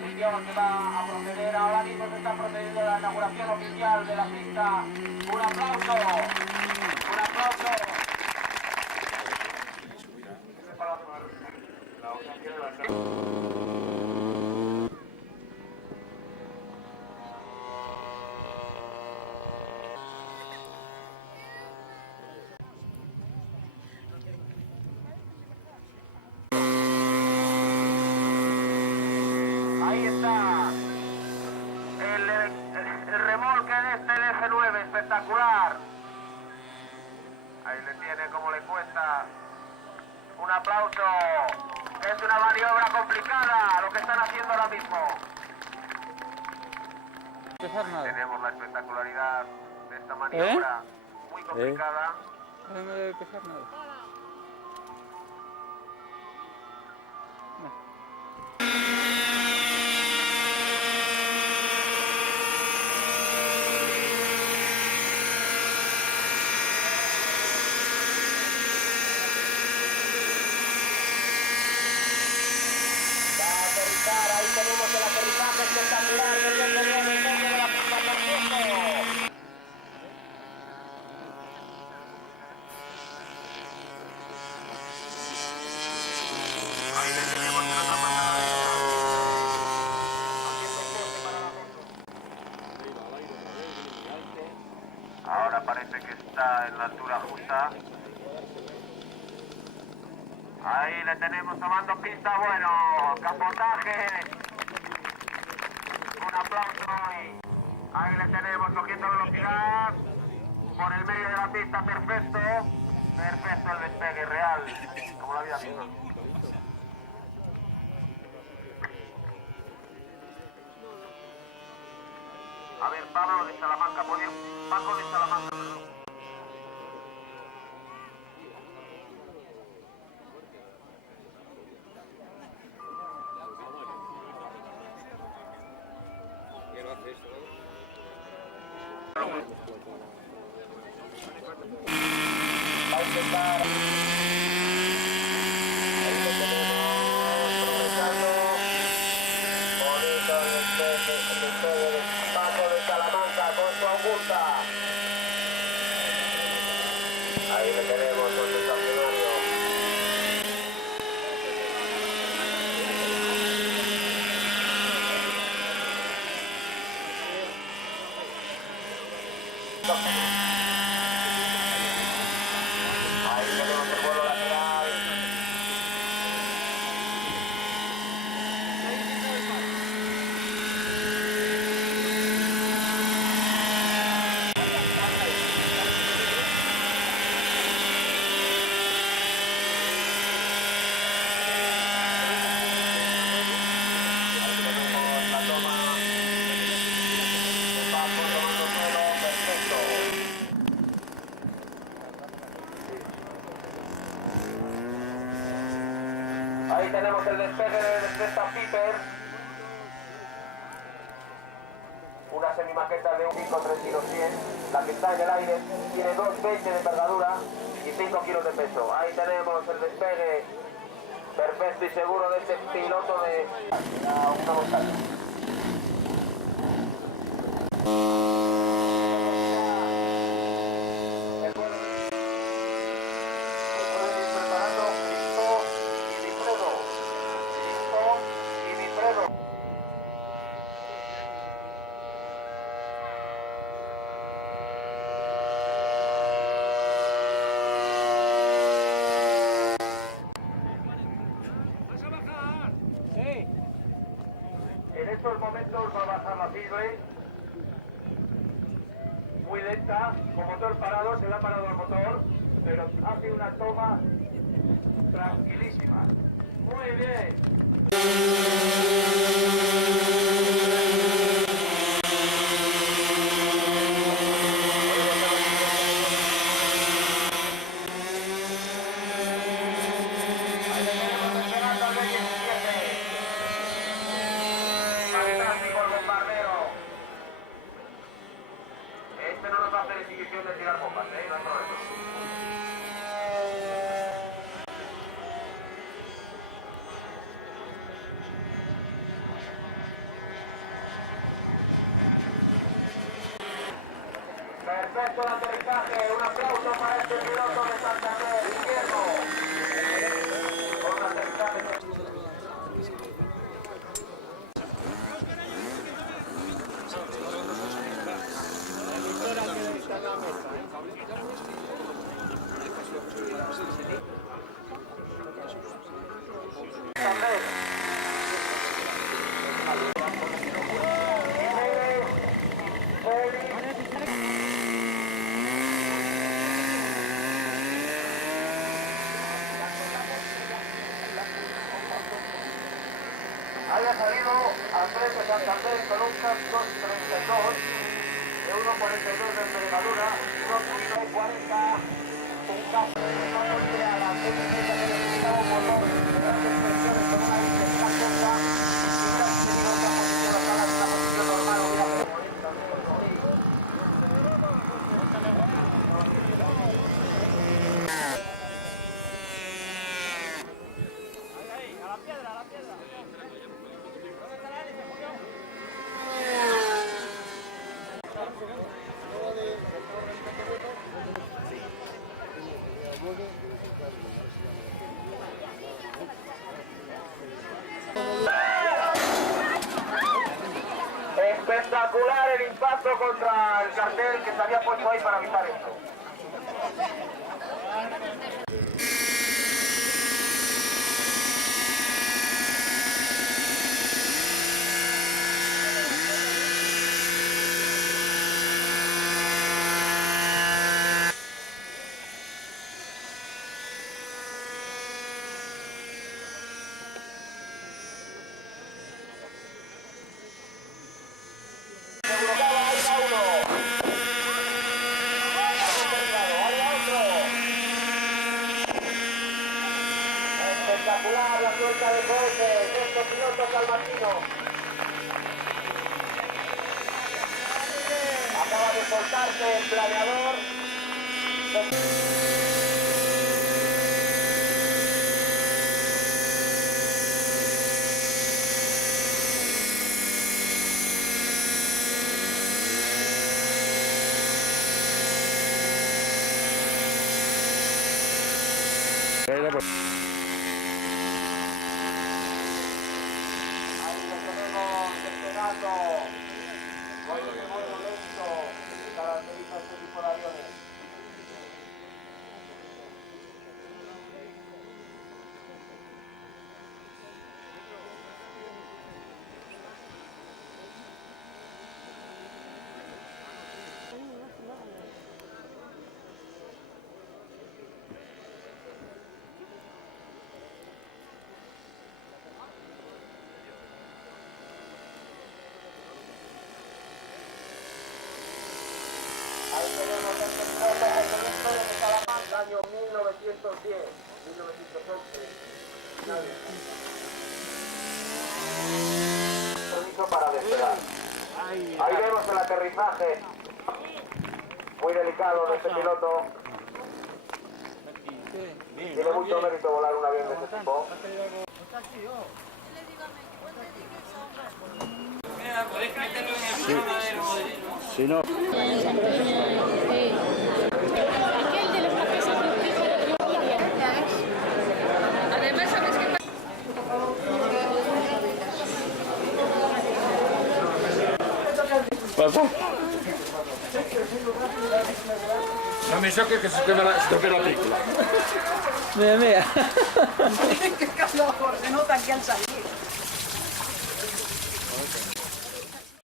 afición que va a proceder, ahora mismo se está procediendo a la inauguración oficial de la pista. Un aplauso, un aplauso. Ahí está el remolque de este LF9, espectacular. Ahí le tiene como le cuesta. Un aplauso. Es una maniobra complicada lo que están haciendo ahora mismo. Tenemos la espectacularidad de esta maniobra muy complicada. No me debe pesar nada. Ahí tenemos el aterrizaje espectacular que viene bien en medio de la pista, perfecto. Ahí le tenemos en otra pasada de esta. Haciendo corte para la foto. Ahora parece que está en la altura justa. Ahí le tenemos tomando pista, bueno, capotaje. Un aplauso ahí le tenemos cogiendo velocidad. Por el medio de la pista, perfecto. Perfecto el despegue, real, como la vida misma. A ver, Pablo de Salamanca, ¿puede ir? Paco de Salamanca, perdón. Va a intentar. Ahí lo tenemos progresando. Bonito el despegue de Paco de Salamanca con su Augusta. Ahí le tenemos con su estacionario. Ahí tenemos el vuelo lateral. Ahí tenemos la toma de Paco tomando suelo, perfecto. Ahí tenemos el despegue de esta Piper. Una semimaqueta de un 532 100. La que está en el aire tiene 2,20 de envergadura y 5 kilos de peso. Ahí tenemos el despegue perfecto y seguro de este piloto de una montaña. En estos momentos va a bajar la Fibre, muy lenta, con motor parado, se le ha parado el motor, pero hace una toma tranquilísima. Muy bien. Ahí le tenemos esperando al B-17. Fantástico el bombardero. Este no nos va a hacer exhibición de tirar bombas, no hay problema. Haya salido Andrés de Santander con un casco 32 de 1,42 de envergadura, 2,40, un casco de a la técnica del octavo motor, grandes presiones con una intensa cosa, y hubiera tenido otra posición a sala en una posición normal, hubiera tenido 40 minutos. Espectacular el impacto contra el cartel que se había puesto ahí para evitar esto. Espectacular la suelta de cohetes de estos pilotos salmantinos. Acaba de soltarse el planeador. Ahí lo tenemos despegando con ese vuelo lento que caracteriza este tipo de aviones. Ahí tenemos este piloto de Salamanca, año 1910, 1911. Permiso para despegar. Ahí vemos el aterrizaje muy delicado de este piloto. Tiene mucho mérito volar un avión de este tipo. Si no. Aquel de los marqueses de Urquiza de Turquía. Además, ¿sabes qué Pasa. No me choques que se te ve la película. Mira, mira. ¡Qué calor! Se nota aquí al salir.